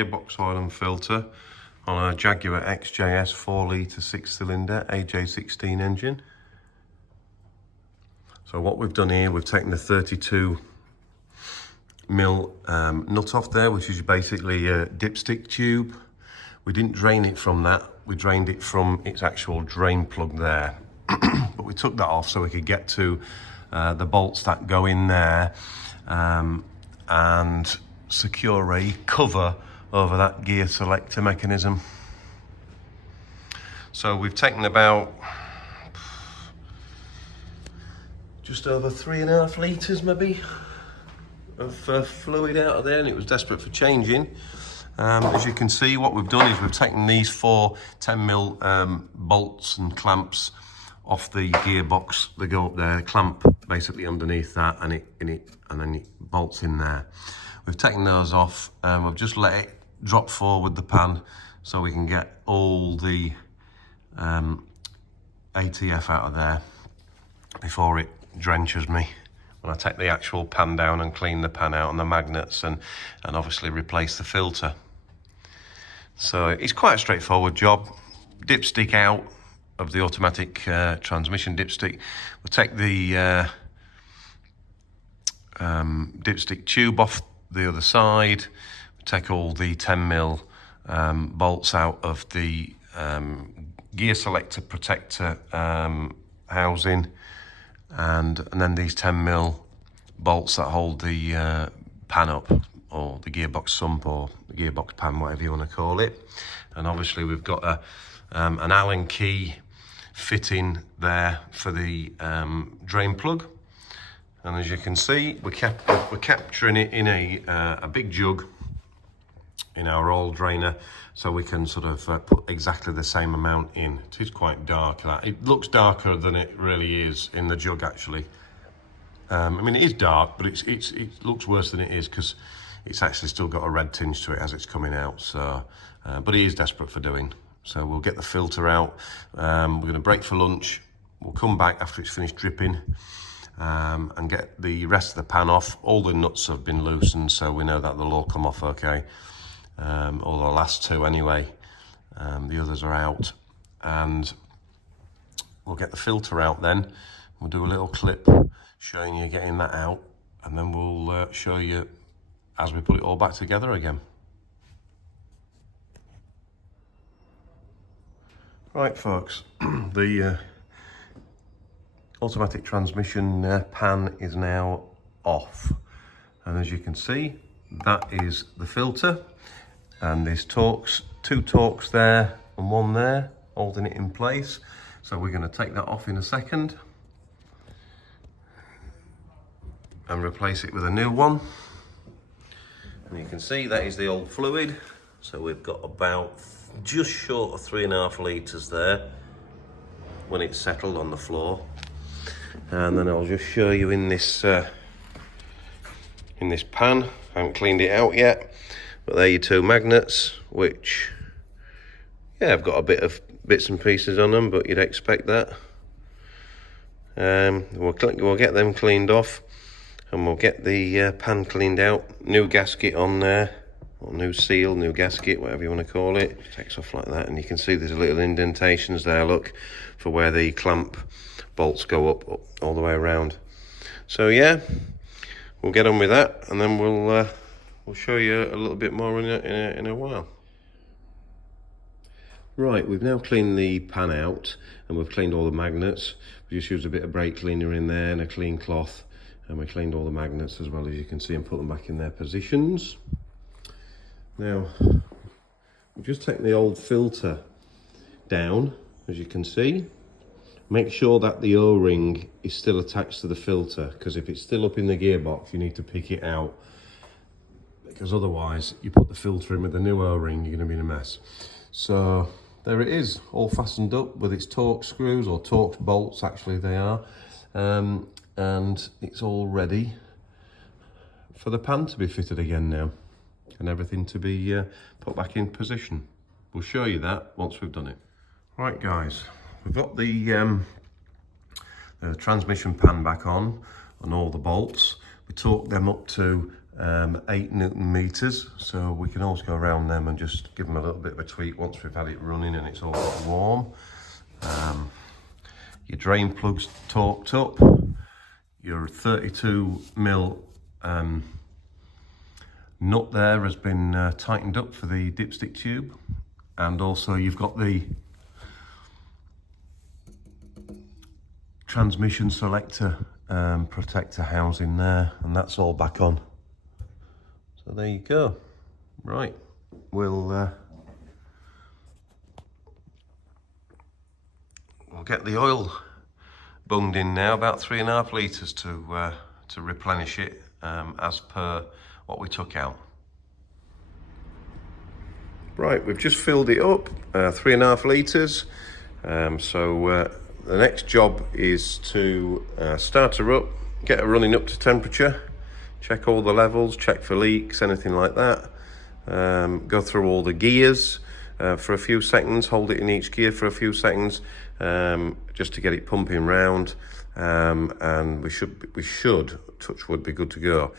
gearbox oil and filter on a Jaguar XJS 4 litre 6-cylinder AJ16 engine. So what we've done here, we've taken the 32mm nut off there, which is basically a dipstick tube. We didn't drain it from that, we drained it from its actual drain plug there. But we took that off so we could get to the bolts that go in there and secure a cover over that gear selector mechanism. So we've taken about just over 3.5 litres maybe of fluid out of there, and it was desperate for changing. As you can see, what we've done is we've taken these 4 10mm bolts and clamps off the gearbox. They go up there, clamp basically underneath that, and then it bolts in there. We've taken those off and we've just let it drop forward the pan so we can get all the ATF out of there before it drenches me when I take the actual pan down and clean the pan out and the magnets and obviously replace the filter. So it's quite a straightforward job. Dipstick out of the automatic transmission dipstick. We'll take the dipstick tube off the other side. We'll take all the 10mm bolts out of the gear selector protector housing, and then these 10mm bolts that hold the pan up, or the gearbox sump, or the gearbox pan, whatever you want to call it. And obviously we've got an Allen key fitting there for the drain plug. And as you can see, we're capturing it in a big jug in our oil drainer, so we can sort of put exactly the same amount in. It is quite dark, that. It looks darker than it really is in the jug, actually. I mean, it is dark, but it looks worse than it is because it's actually still got a red tinge to it as it's coming out. So, but it is desperate for doing. So we'll get the filter out. We're going to break for lunch. We'll come back after it's finished dripping and get the rest of the pan off. All the nuts have been loosened, so we know that they'll all come off okay. Or the last 2 anyway. The others are out. And we'll get the filter out then. We'll do a little clip showing you getting that out, and then we'll show you as we put it all back together again. Right folks, the automatic transmission pan is now off, and as you can see, that is the filter, and there's 2 torques there and 1 there holding it in place. So we're going to take that off in a second and replace it with a new one. And you can see that is the old fluid. So we've got about just short of 3.5 litres there when it's settled on the floor. And then I'll just show you in this pan. I haven't cleaned it out yet, but there are your 2 magnets, which, yeah, I've got a bit of bits and pieces on them, but you'd expect that. We'll get them cleaned off, and we'll get the pan cleaned out. New gasket on there, or new seal, new gasket, whatever you want to call it. It takes off like that, and you can see there's little indentations there, look, for where the clamp bolts go up all the way around. So yeah, we'll get on with that, and then we'll show you a little bit more in a while. Right, we've now cleaned the pan out, and we've cleaned all the magnets. We just used a bit of brake cleaner in there and a clean cloth, and we cleaned all the magnets as well, as you can see, and put them back in their positions. Now, we've just taken the old filter down, as you can see. Make sure that the O-ring is still attached to the filter, because if it's still up in the gearbox, you need to pick it out, because otherwise you put the filter in with the new O-ring, you're going to be in a mess. So there it is, all fastened up with its Torx screws, or Torx bolts actually they are, and it's all ready for the pan to be fitted again now, and everything to be put back in position. We'll show you that once we've done it. Right guys, we've got the transmission pan back on all the bolts. We torqued them up to 8 Newton meters, so we can always go around them and just give them a little bit of a tweak once we've had it running and it's all warm. Your drain plug's torqued up, your 32mm nut there has been tightened up for the dipstick tube, and also you've got the transmission selector protector housing there, and that's all back on. So there you go. Right, we'll get the oil bunged in now, about 3.5 litres to replenish it as per what we took out. Right, we've just filled it up, 3.5 litres. So the next job is to start her up, get her running up to temperature, check all the levels, check for leaks, anything like that. Go through all the gears for a few seconds, hold it in each gear for a few seconds, just to get it pumping round, and we should, touch wood, be good to go.